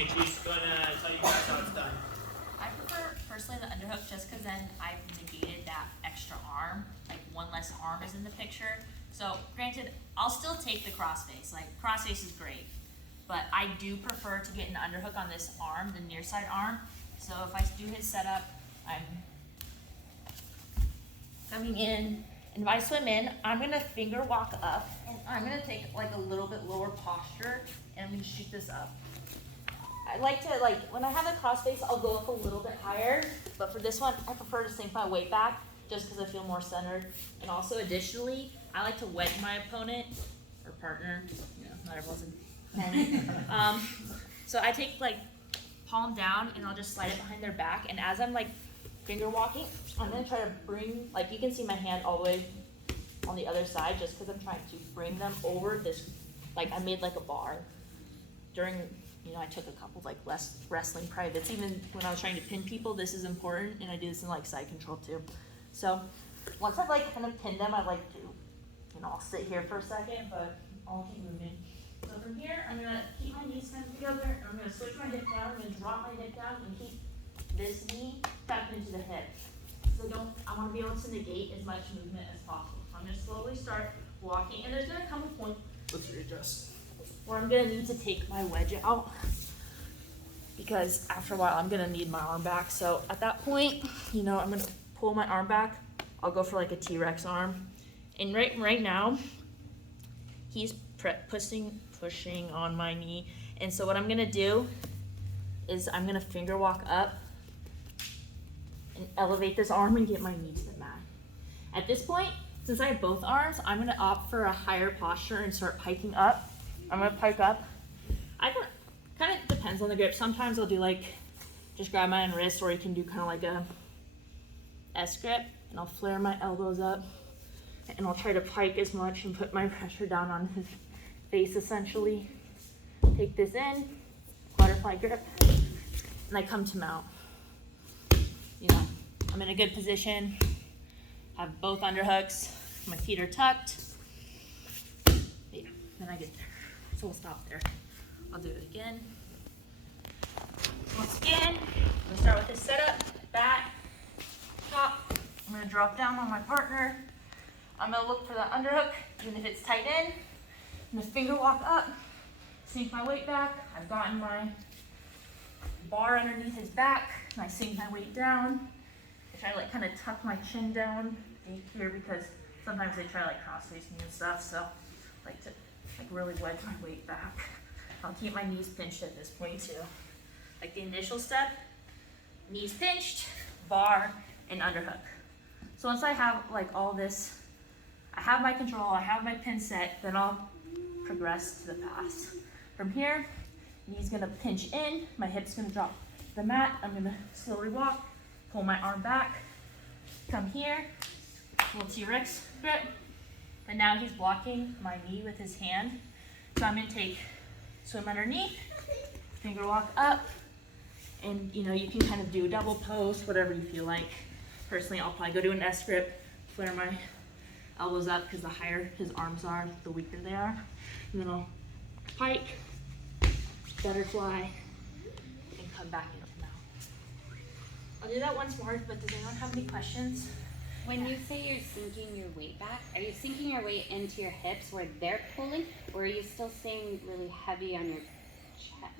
Hey, she's gonna tell you guys how it's done. I prefer personally the underhook just because then I've negated that extra arm. Like one less arm is in the picture. So granted, I'll still take the crossface. Like crossface is great, but I do prefer to get an underhook on this arm, the near side arm. So if I do his setup, I'm coming in, and if I swim in, I'm gonna finger walk up, and I'm gonna take like a little bit lower posture, and I'm gonna shoot this up. I like to, when I have the crossface, I'll go up a little bit higher, but for this one, I prefer to sink my weight back just because I feel more centered. And also, additionally, I like to wedge my opponent, or partner, not everyone's an opponent. So I take, palm down, and I'll just slide it behind their back, and as I'm, finger walking, I'm going to try to bring, you can see my hand all the way on the other side just because I'm trying to bring them over this, I made, a bar. During... I took a couple less wrestling privates. Even when I was trying to pin people, this is important, and I do this in side control too. So once I've kind of pinned them, I like to, I'll sit here for a second, but I'll keep moving. So from here, I'm gonna keep my knees kind of together. I'm gonna switch my hip down. I'm gonna drop my hip down and keep this knee tapped into the hip. So I want to be able to negate as much movement as possible. So I'm gonna slowly start walking, and there's gonna come a point. Let's readjust. Where I'm gonna need to take my wedge out because after a while I'm gonna need my arm back. So at that point, I'm gonna pull my arm back. I'll go for a T-Rex arm. And right now, he's pushing on my knee. And so what I'm gonna do is I'm gonna finger walk up and elevate this arm and get my knee to the mat. At this point, since I have both arms, I'm gonna opt for a higher posture and start piking up. I'm gonna pike up. Kind of depends on the grip. Sometimes I'll do just grab my own wrist, or you can do kind of a S grip, and I'll flare my elbows up, and I'll try to pike as much and put my pressure down on his face essentially. Take this in, butterfly grip, and I come to mount. I'm in a good position, have both underhooks, my feet are tucked. Yeah, then I get there. So we'll stop there. I'll do it again. Once again, I'm gonna start with this setup, back, top. I'm gonna drop down on my partner. I'm gonna look for the underhook, even if it's tight in. I'm gonna finger walk up, sink my weight back. I've gotten my bar underneath his back, and I sink my weight down. I try to kind of tuck my chin down deep here because sometimes they try cross-face me and stuff, so I like to really wedge my weight back. I'll keep my knees pinched at this point too. The initial step, knees pinched, bar, and underhook. So once I have all this, I have my control, I have my pin set, then I'll progress to the pass. From here, knee's gonna pinch in, my hip's gonna drop the mat, I'm gonna slowly walk, pull my arm back, come here, little T-Rex grip. And now he's blocking my knee with his hand. So I'm gonna swim underneath, finger walk up, and you can kind of do a double post, whatever you feel like. Personally, I'll probably go to an S grip, flare my elbows up because the higher his arms are, the weaker they are. And then I'll pike, butterfly, and come back in now. I'll do that once more, but does anyone have any questions? When you say you're sinking your weight back, are you sinking your weight into your hips where they're pulling, or are you still staying really heavy on your chest?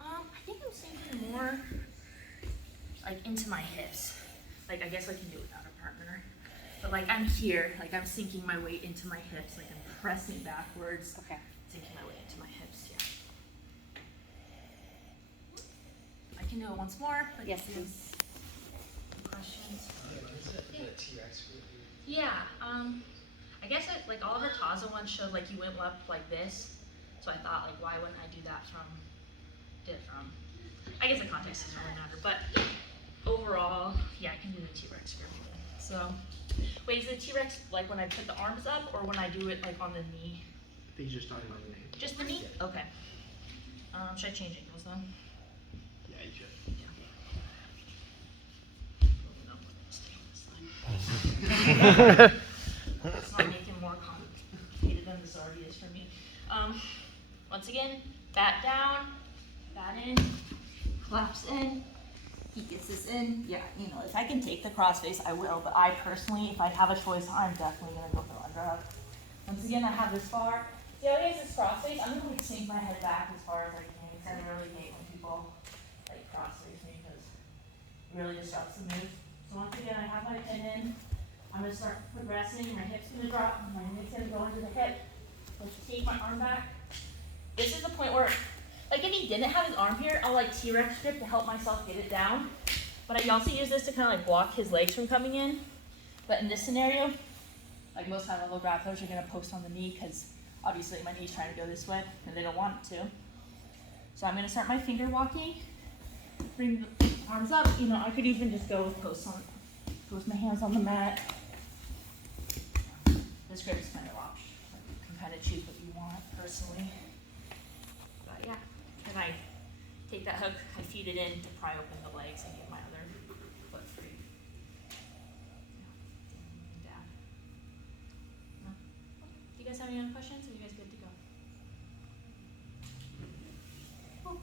I think I'm sinking more into my hips. I guess I can do it without a partner. But I'm here, I'm sinking my weight into my hips, I'm pressing backwards. Okay. Sinking my weight into my hips, yeah. I can do it once more. Yes, please. Questions? T-Rex group. Yeah, I guess all the Taza ones showed you went up like this, so I thought why wouldn't I do that from, I guess the context doesn't really matter, but overall, yeah, I can do the T-Rex group. So, wait, is the T-Rex when I put the arms up, or when I do it on the knee? I think you're just talking about the name. Just the knee? Okay. Should I change angles though? Yeah, you should. It's not making more complicated than this already is for me. Once again, bat down, that in, collapse in. He gets this in. Yeah, you know, if I can take the crossface, I will. But I personally, if I have a choice, I'm definitely gonna go for the underhook. Once again, I have this far. See how he has this crossface? I'm gonna like sink my head back as far as I can because I really hate when people like crossface me because it really disrupts the move. So once again, I have my pin in. I'm gonna start progressing. My hip's gonna drop. My knee's gonna go into the hip. Let's take my arm back. This is the point where, like if he didn't have his arm here, I'll like T-Rex grip to help myself get it down. But I also use this to kind of like block his legs from coming in. But in this scenario, like most high level grapplers, you're gonna post on the knee because obviously my knee's trying to go this way and they don't want it to. So I'm gonna start my finger walking, bring the arms up. You know, I could even just go with post my hands on the mat. This grip is kind of optional. You can kind of choose what you want personally. But yeah, and I take that hook, I feed it in to pry open the legs and get my other foot free. Down. No? Do you guys have any other questions? Are you guys good to go? Cool.